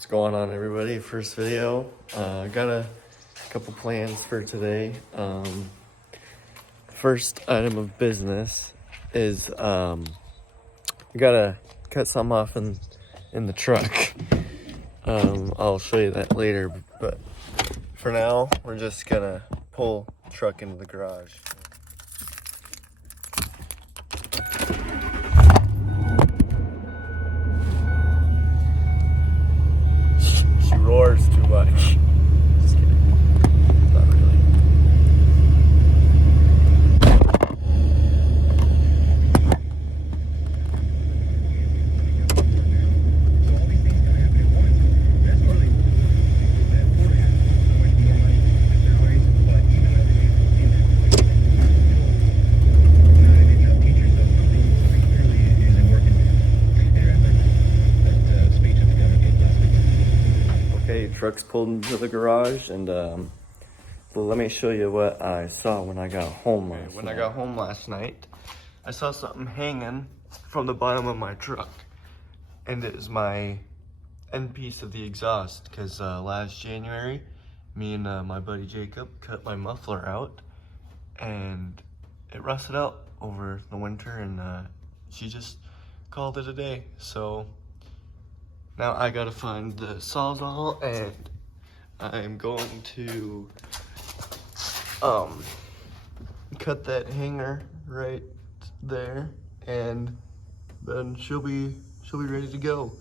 What's going on, everybody? First video. Got a couple plans for today. First item of business is we gotta cut some off in the truck. I'll show you that later, but for now we're just gonna pull the truck into the garage. She roars too much. Just kidding. Not really. Okay, truck's pulled into the garage, and well, let me show you what I saw when I got home last night. When I got home last night, I saw something hanging from the bottom of my truck, and it is my end piece of the exhaust, because last January, me and my buddy Jacob cut my muffler out, and it rusted out over the winter, and she just called it a day. So now I gotta find the Sawzall, and I'm going to cut that hanger right there, and then she'll be ready to go.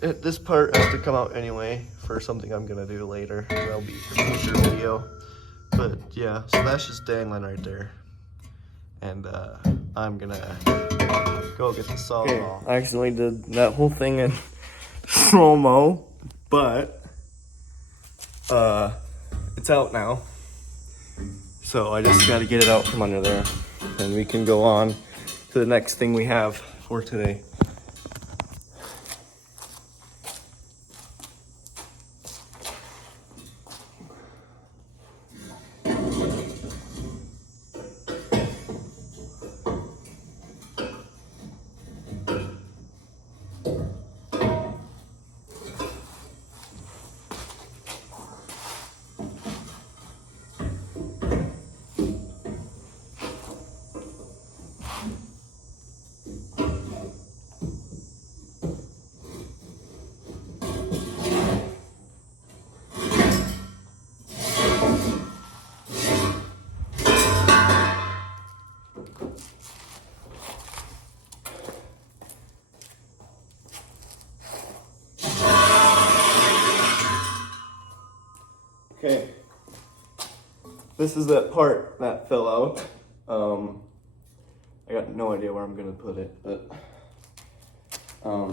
This part has to come out anyway for something I'm gonna do later. That'll be a future video. But yeah, so that's just dangling right there, and I'm gonna go get the Sawzall. I accidentally did that whole thing in slow-mo, but it's out now, so I just got to get it out from under there, and we can go on to the next thing we have for today. Okay, this is that part that fell out. I got no idea where I'm gonna put it, but I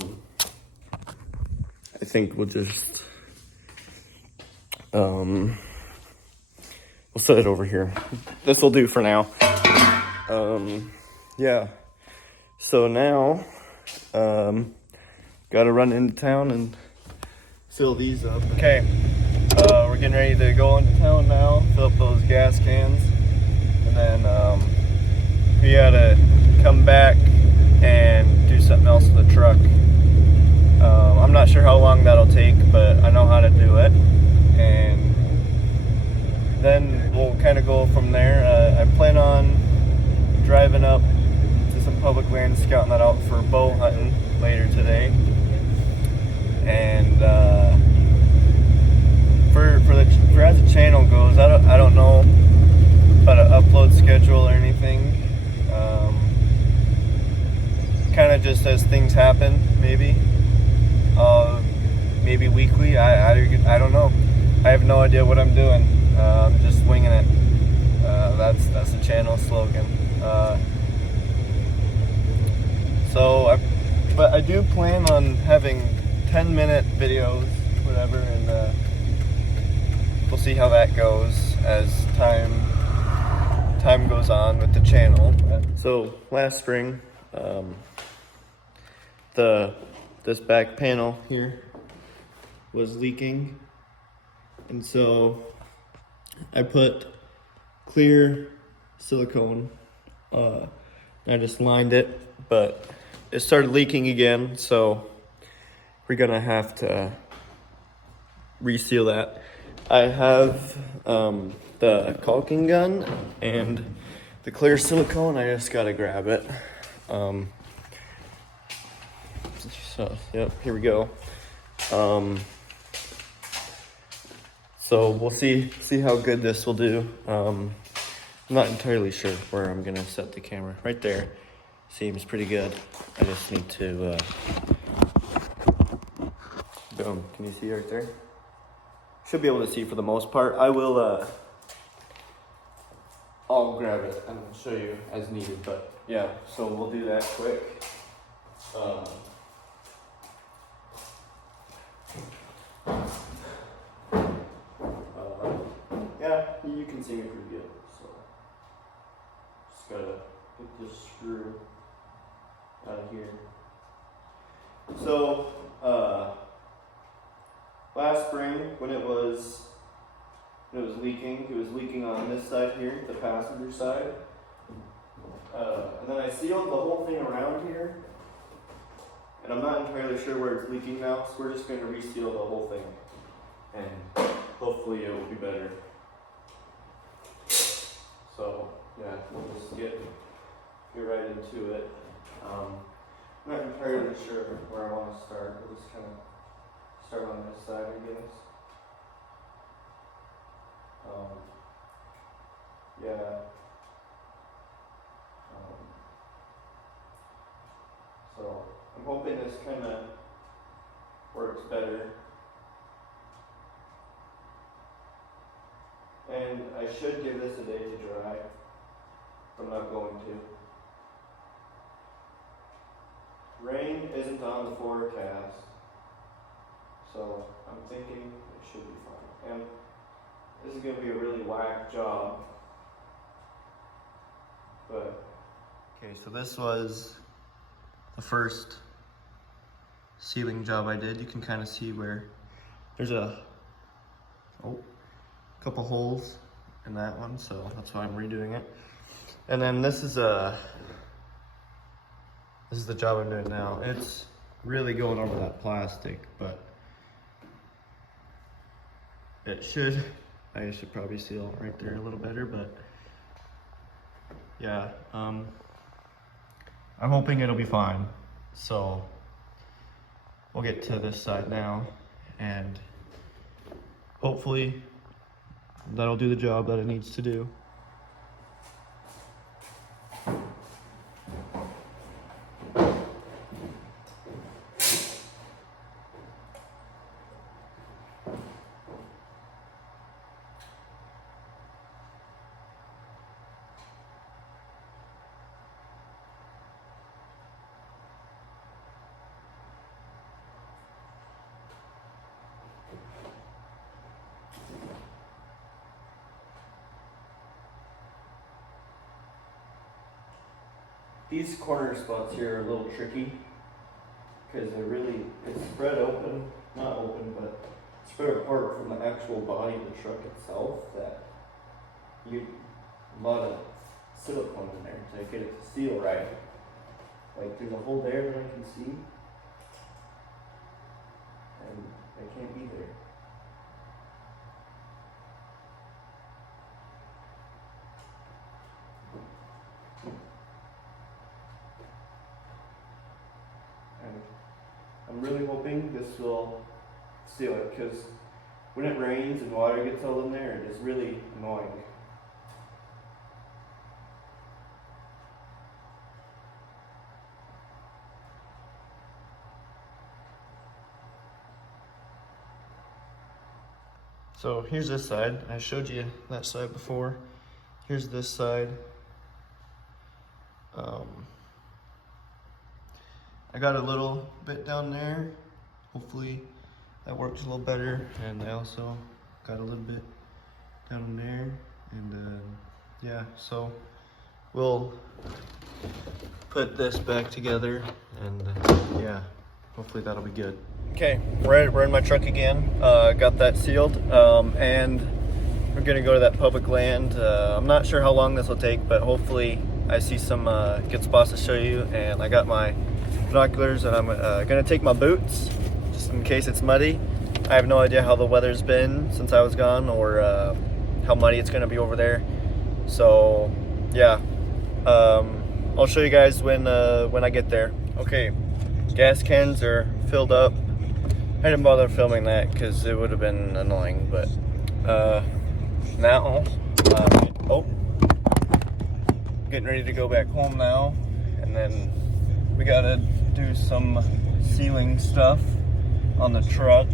think we'll just we'll set it over here. This will do for now. Yeah. So now, gotta run into town and fill these up. Okay. We're getting ready to go into town now, fill up those gas cans, and then we gotta come back and do something else with the truck. I'm not sure how long that'll take, but I know how to do it, and then we'll kind of go from there. I plan on driving up to some public land, scouting that out for bow hunting later today, and for as the channel goes, I don't know about an upload schedule or anything. Kind of just as things happen, maybe weekly. I don't know. I have no idea what I'm doing. I'm just winging it. That's the channel slogan. But I do plan on having 10-minute videos, whatever, and we'll see how that goes as time goes on with the channel. So last spring, this back panel here was leaking, and so I put clear silicone. I just lined it, but it started leaking again, so we're gonna have to reseal that. I have the caulking gun and the clear silicone. I just gotta grab it. So yep, here we go. So we'll see how good this will do. I'm not entirely sure where I'm gonna set the camera. Right there, seems pretty good. I just need to, boom, can you see right there? Should be able to see for the most part. I will, I'll grab it and show you as needed, but yeah, so we'll do that quick. Yeah, you can see me pretty good, so just gotta get this screw out of here. So, last spring when it was leaking, it was leaking on this side here, the passenger side. And then I sealed the whole thing around here, and I'm not entirely sure where it's leaking now, so we're just going to reseal the whole thing, and hopefully it will be better. So yeah, we'll just get right into it. I'm not entirely sure where I want to start. We'll just kind of start on this side, I guess. Yeah. So I'm hoping this kind of works better. And I should give this a day to dry. I'm not going to. Rain isn't on the forecast, so I'm thinking it should be fine. And this is going to be a really whack job. But okay, so this was the first sealing job I did. You can kind of see where there's a couple holes in that one, so that's why I'm redoing it. And then this is the job I'm doing now. It's really going over that plastic, but I should probably seal it right there a little better, but yeah, I'm hoping it'll be fine. So we'll get to this side now, and hopefully that'll do the job that it needs to do. These corner spots here are a little tricky because it's spread open, not open, but spread apart from the actual body of the truck itself, that a lot of silicone in there to get it to seal right. Like there's a hole there that I can see, and it can't be there. I'm really hoping this will seal it, because when it rains and water gets all in there, it is really annoying. So here's this side. I showed you that side before. Here's this side. I got a little bit down there. Hopefully that works a little better. And I also got a little bit down in there. And yeah, so we'll put this back together, and yeah, hopefully that'll be good. Okay, we're in my truck again. Got that sealed, and we're gonna go to that public land. I'm not sure how long this will take, but hopefully I see some good spots to show you. And I got my binoculars, and I'm gonna take my boots just in case it's muddy, I have no idea how the weather's been since I was gone, or how muddy it's gonna be over there. So yeah, I'll show you guys when I get there. Okay, gas cans are filled up. I didn't bother filming that because it would have been annoying, but now, getting ready to go back home now, and then we gotta do some sealing stuff on the truck,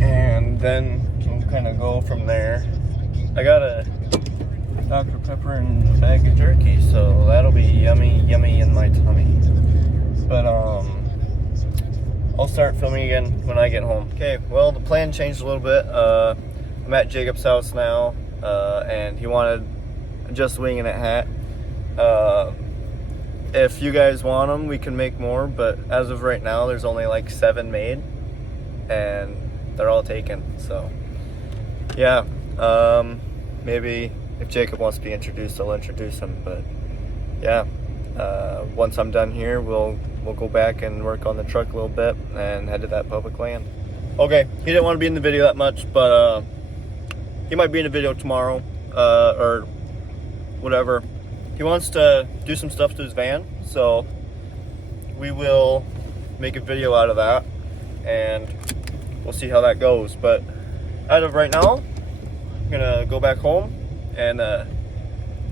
and then we'll kind of go from there. I got a Dr. Pepper and a bag of jerky, so that'll be yummy in my tummy. But I'll start filming again when I get home. Okay, well, the plan changed a little bit. I'm at Jacob's house now, and he wanted a Just Winging It hat. If you guys want them, we can make more, but as of right now, there's only like 7 made, and they're all taken. So yeah, maybe if Jacob wants to be introduced, I'll introduce him. But yeah, once I'm done here, we'll go back and work on the truck a little bit and head to that public land. Okay, he didn't want to be in the video that much, but he might be in the video tomorrow, or whatever. He wants to do some stuff to his van, so we will make a video out of that, and we'll see how that goes. But as of right now, I'm gonna go back home and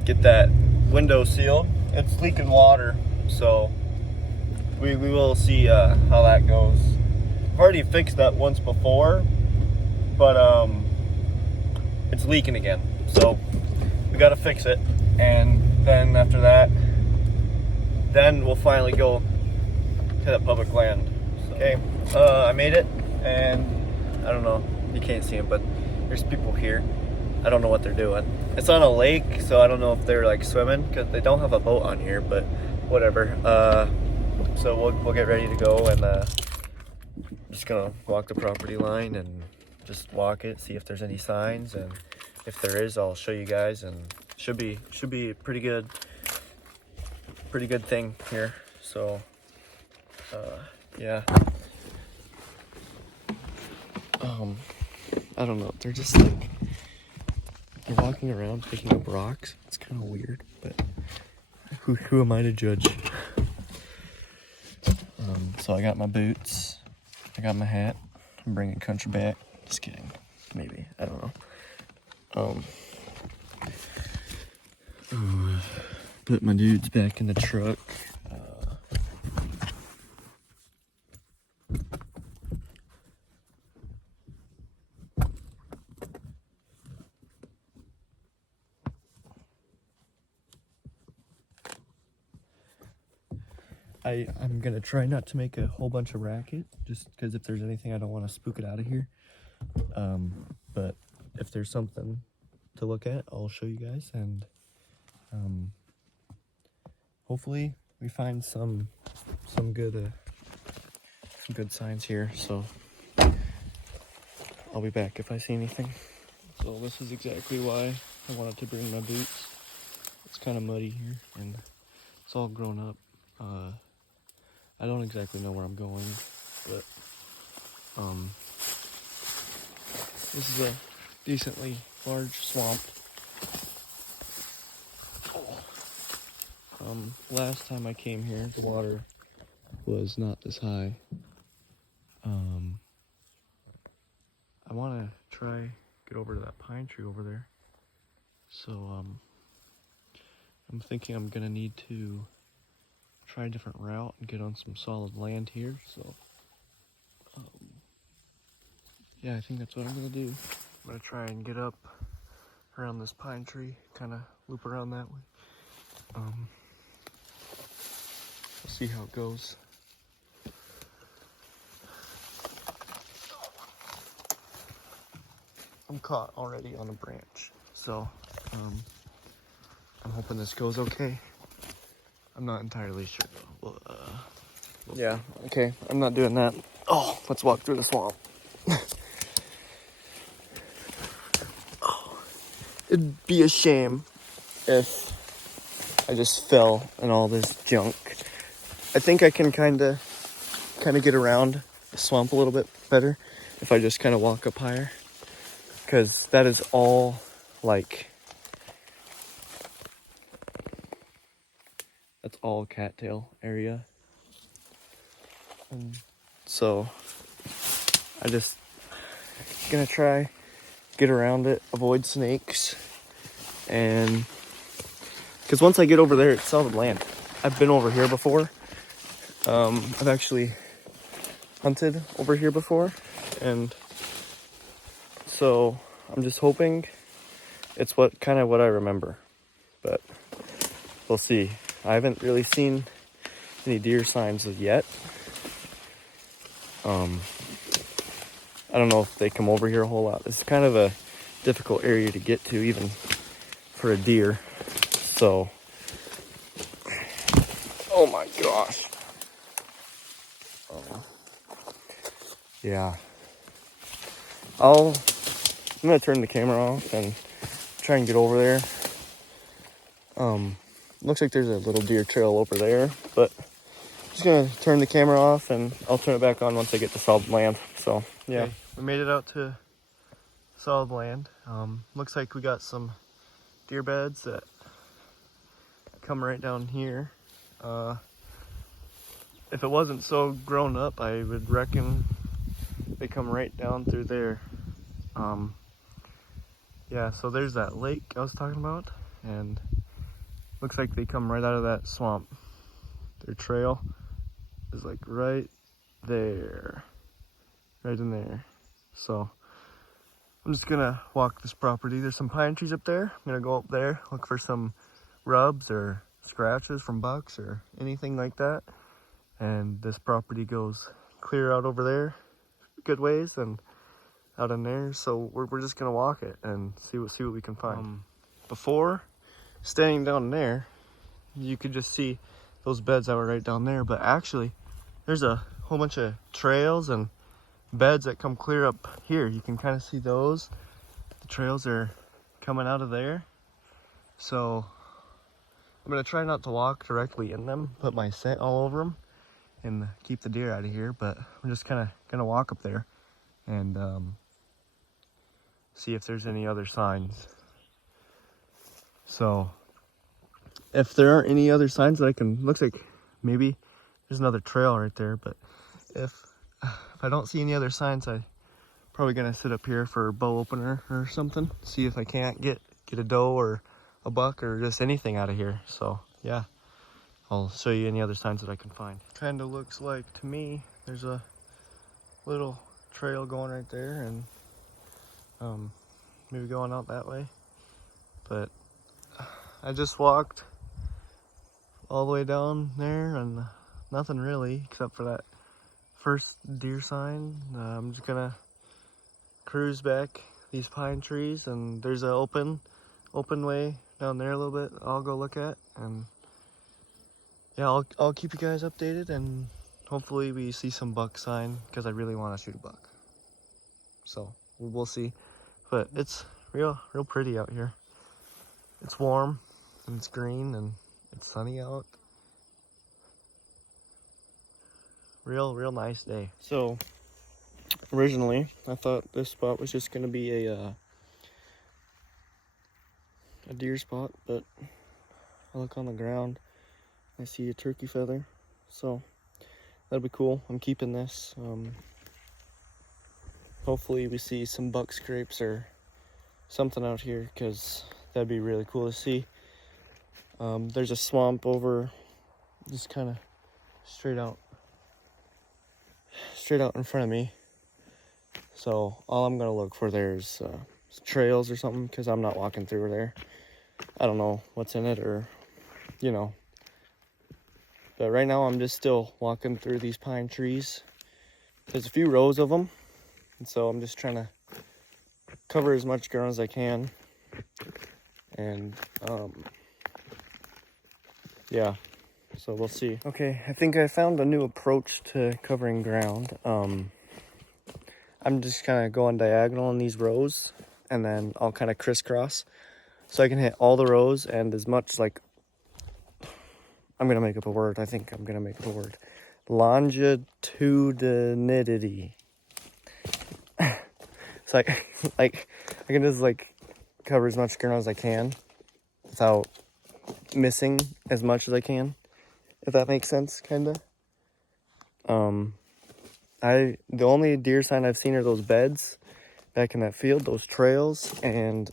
get that window sealed. It's leaking water, so we will see how that goes. I've already fixed that once before, but it's leaking again, so we gotta fix it. And then after that, then we'll finally go to that public land. So, okay, I made it, and I don't know, you can't see them, but there's people here. I don't know what they're doing. It's on a lake, so I don't know if they're like swimming, because they don't have a boat on here, but whatever. So we'll get ready to go, and just gonna walk the property line and just walk it, see if there's any signs, and if there is, I'll show you guys, and should be a pretty good thing here. So yeah, I don't know, they're just like, they're walking around picking up rocks. It's kind of weird, but who am I to judge? So I got my boots, I got my hat, I'm bringing country back. Just kidding, maybe, I don't know. Put my dudes back in the truck. I'm gonna try not to make a whole bunch of racket, just because if there's anything, I don't want to spook it out of here. But if there's something to look at, I'll show you guys, and hopefully we find some good signs here. So I'll be back if I see anything. So this is exactly why I wanted to bring my boots. It's kind of muddy here, and it's all grown up. I don't exactly know where I'm going, but this is a decently large swamp. Last time I came here, the water was not this high. I want to try get over to that pine tree over there. So I'm thinking I'm gonna need to try a different route and get on some solid land here. So yeah, I think that's what I'm gonna do. I'm gonna try and get up around this pine tree, kind of loop around that way. We'll see how it goes. I'm caught already on a branch, so I'm hoping this goes okay. I'm not entirely sure though. Yeah, okay, I'm not doing that. Oh, let's walk through the swamp. Oh, it'd be a shame if I just fell in all this junk. I think I can kind of kind of get around the swamp a little bit better if I just kind of walk up higher, because that is all like, that's all cattail area. And so I just gonna try get around it, avoid snakes, and because once I get over there, it's solid land. I've been over here before. I've actually hunted over here before, and so I'm just hoping it's what I remember, but we'll see. I haven't really seen any deer signs yet. I don't know if they come over here a whole lot. It's kind of a difficult area to get to, even for a deer. So, oh my gosh. Yeah. I'm gonna turn the camera off and try and get over there. Looks like there's a little deer trail over there, but I'm just gonna turn the camera off and I'll turn it back on once I get to solid land. So yeah, okay, we made it out to solid land. Looks like we got some deer beds that come right down here. If it wasn't so grown up, I would reckon they come right down through there. Yeah, so there's that lake I was talking about, and looks like they come right out of that swamp. Their trail is like right there, right in there. So I'm just gonna walk this property. There's some pine trees up there. I'm gonna go up there, look for some rubs or scratches from bucks or anything like that. And this property goes clear out over there good ways and out in there. So we're just gonna walk it and see what we can find. Before standing down there, you could just see those beds that were right down there, but actually there's a whole bunch of trails and beds that come clear up here. You can kind of see those. The trails are coming out of there. So I'm gonna try not to walk directly in them, put my scent all over them and keep the deer out of here, but I'm just kind of gonna walk up there and see if there's any other signs. So if there aren't any other signs that I can, looks like maybe there's another trail right there, but if I don't see any other signs, I'm probably gonna sit up here for a bow opener or something, see if I can't get a doe or a buck or just anything out of here. So yeah, I'll show you any other signs that I can find. Kind of looks like to me there's a little trail going right there, and maybe going out that way, but I just walked all the way down there and nothing really except for that first deer sign. I'm just gonna cruise back these pine trees, and there's an open way down there a little bit I'll go look at, and yeah, I'll keep you guys updated, and hopefully we see some buck sign, because I really want to shoot a buck. So we'll see, but it's real pretty out here. It's warm and it's green and it's sunny out. Real nice day. So originally I thought this spot was just gonna be a deer spot, but I look on the ground, I see a turkey feather, so that'll be cool. I'm keeping this. Hopefully we see some buck scrapes or something out here, because that'd be really cool to see. There's a swamp over just kind of straight out in front of me, so all I'm gonna look for there is trails or something, because I'm not walking through there. I don't know what's in it, or but right now I'm just still walking through these pine trees. There's a few rows of them, and so I'm just trying to cover as much ground as I can. And yeah, so we'll see. Okay, I think I found a new approach to covering ground. I'm just kind of going diagonal in these rows, and then I'll kind of crisscross, so I can hit all the rows and as much, like, I'm gonna make up a word. I think I'm gonna make up a word. longitudinity. It's like I can just like cover as much ground as I can without missing as much as I can, if that makes sense, kinda. The only deer sign I've seen are those beds back in that field, those trails, and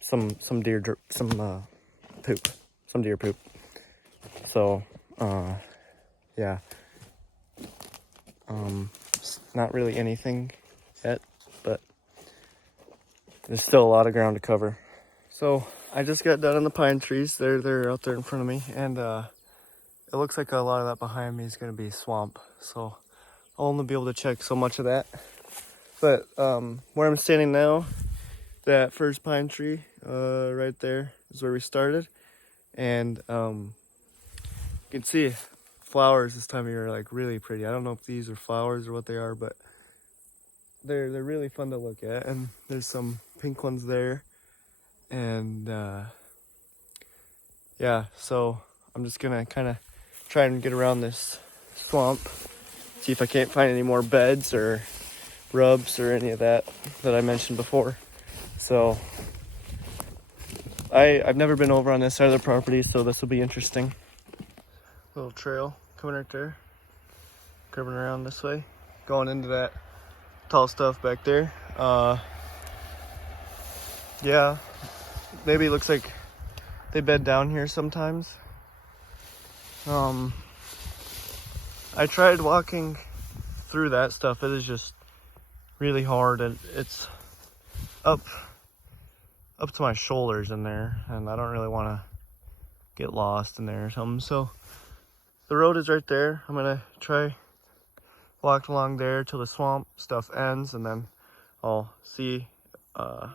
some deer poop, some deer poop. So yeah, not really anything yet, but there's still a lot of ground to cover. So I just got done on the pine trees. They're out there in front of me, and it looks like a lot of that behind me is going to be swamp. So I'll only be able to check so much of that. But where I'm standing now, that first pine tree right there is where we started, and you can see flowers this time of year are like really pretty. I don't know if these are flowers or what they are, but they're really fun to look at. And there's some pink ones there, and yeah, so I'm just gonna kind of try and get around this swamp, see if I can't find any more beds or rubs or any of that I mentioned before. So I've never been over on this side of the property, so this will be interesting. Little trail coming right there, curving around this way, going into that tall stuff back there. Yeah, maybe it looks like they bed down here sometimes. I tried walking through that stuff. It is just really hard, and it's up to my shoulders in there, and I don't really want to get lost in there or something. So the road is right there. I'm gonna try walk along there till the swamp stuff ends, and then I'll see what's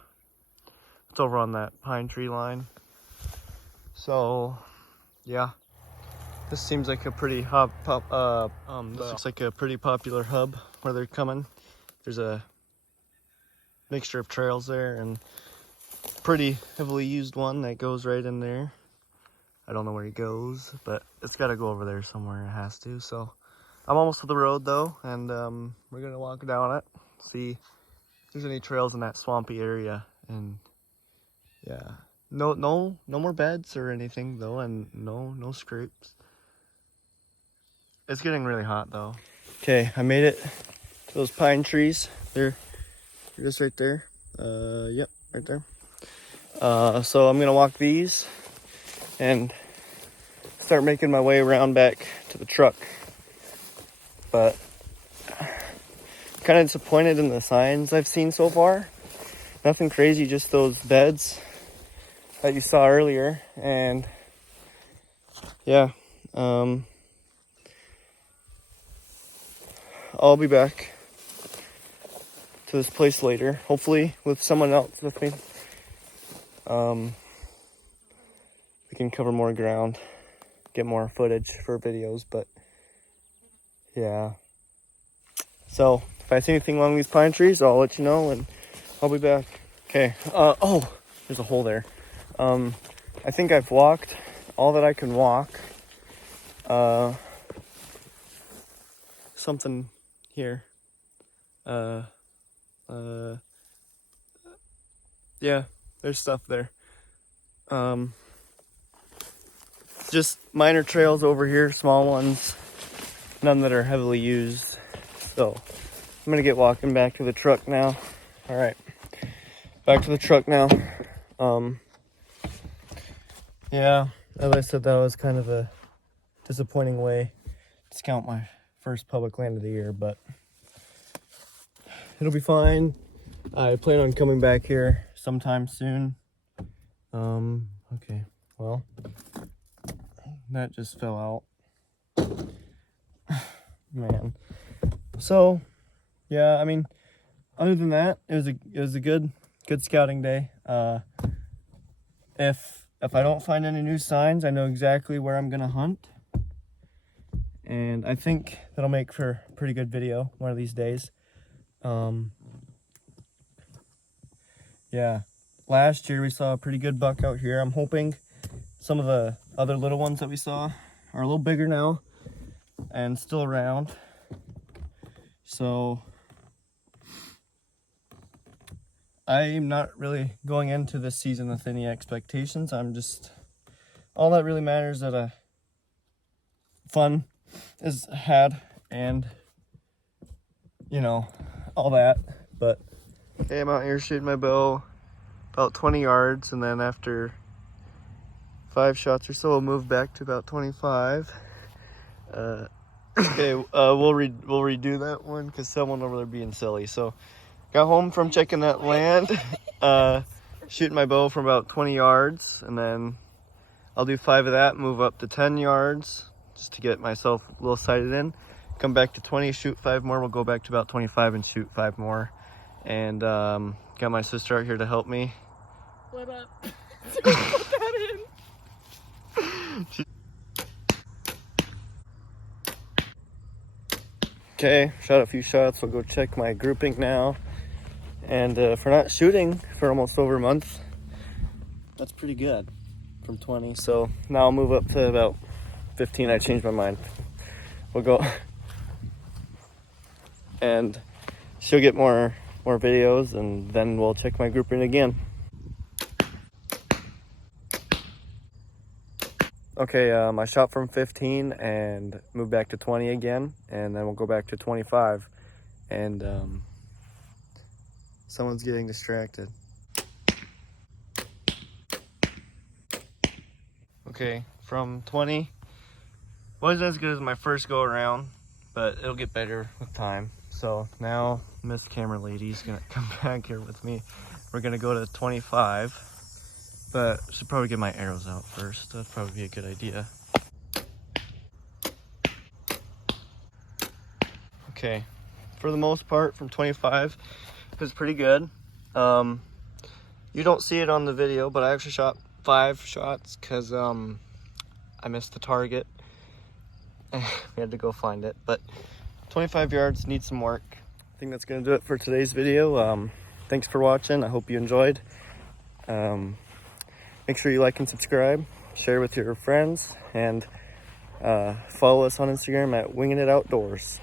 over on that pine tree line. So yeah, this seems like a pretty this looks like a pretty popular hub where they're coming. There's a mixture of trails there, and pretty heavily used one that goes right in there. I don't know where he goes, but it's got to go over there somewhere. It has to. So I'm almost to the road though, and we're gonna walk down it, see if there's any trails in that swampy area. And yeah, no more beds or anything though, and no scrapes. It's getting really hot though. Okay, I made it to those pine trees. They're just right there. Yep, right there. So I'm gonna walk these and start making my way around back to the truck. But kind of disappointed in the signs I've seen so far. Nothing crazy, just those beds that you saw earlier. And yeah, I'll be back to this place later, hopefully with someone else with me. We can cover more ground, get more footage for videos, but yeah. So if I see anything along these pine trees, I'll let you know, and I'll be back. Okay. Oh, there's a hole there. I think I've walked all that I can walk. Something here. Yeah, there's stuff there. Just minor trails over here, small ones, none that are heavily used. So I'm gonna get walking back to the truck now. All right, back to the truck now. Yeah, as I said, that was kind of a disappointing way to count my first public land of the year, but it'll be fine. I plan on coming back here sometime soon. Okay, well, that just fell out. Man. So, yeah, I mean, other than that, it was a good scouting day. If I don't find any new signs, I know exactly where I'm gonna hunt, and I think that'll make for a pretty good video one of these days. Yeah, last year we saw a pretty good buck out here. I'm hoping some of the other little ones that we saw are a little bigger now. and still around. So I'm not really going into this season with any expectations. All that really matters that fun is had, and you know, all that. But okay, I'm out here shooting my bow about 20 yards, and then after 5 shots or so, we'll move back to about 25. Okay, we'll redo that one because someone over there being silly. So, got home from checking that land, shooting my bow from about 20 yards, and then I'll do 5 of that, move up to 10 yards just to get myself a little sighted in. Come back to 20, shoot 5 more. We'll go back to about 25 and shoot 5 more. And got my sister out here to help me. What up? Don't put that in. Okay, shot a few shots. We'll go check my grouping now. And for not shooting for almost over a month, that's pretty good from 20. So now I'll move up to about 15. I changed my mind. We'll go and she'll get more videos, and then we'll check my grouping again. Okay, I shot from 15 and moved back to 20 again, and then we'll go back to 25. And someone's getting distracted. Okay, from 20, wasn't as good as my first go around, but it'll get better with time. So now Miss Camera Lady's gonna come back here with me. We're gonna go to 25. But I should probably get my arrows out first. That'd probably be a good idea. Okay, for the most part, from 25, it's pretty good. You don't see it on the video, but I actually shot 5 shots because I missed the target. We had to go find it, but 25 yards needs some work. I think that's gonna do it for today's video. Thanks for watching. I hope you enjoyed. Make sure you like and subscribe, share with your friends, and follow us on Instagram at Winging It Outdoors.